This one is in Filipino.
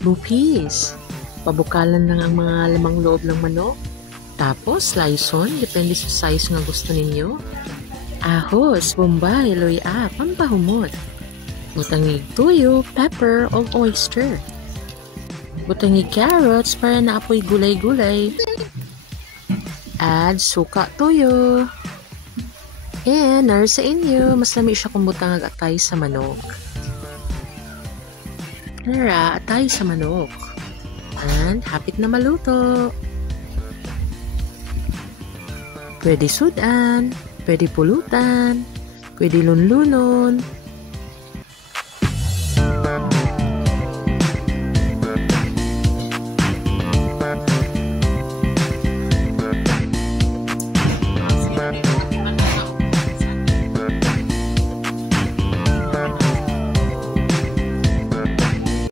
Lupis. Pabukalan lang ang mga lamang loob ng manok. Tapos, sliceon, depende sa size nga gusto ninyo. Ahos, bombay, loya, pampahumot. Butangig tuyo, pepper, o oyster. Butangig carrots para naapoy gulay-gulay. Add suka tuyo. And, naro sa inyo, mas lami siya kung butangag atay sa manok. Nara, atay sa manok. And, hapit na maluto. Pwede sudan, pwede pulutan, pwede lunlunon,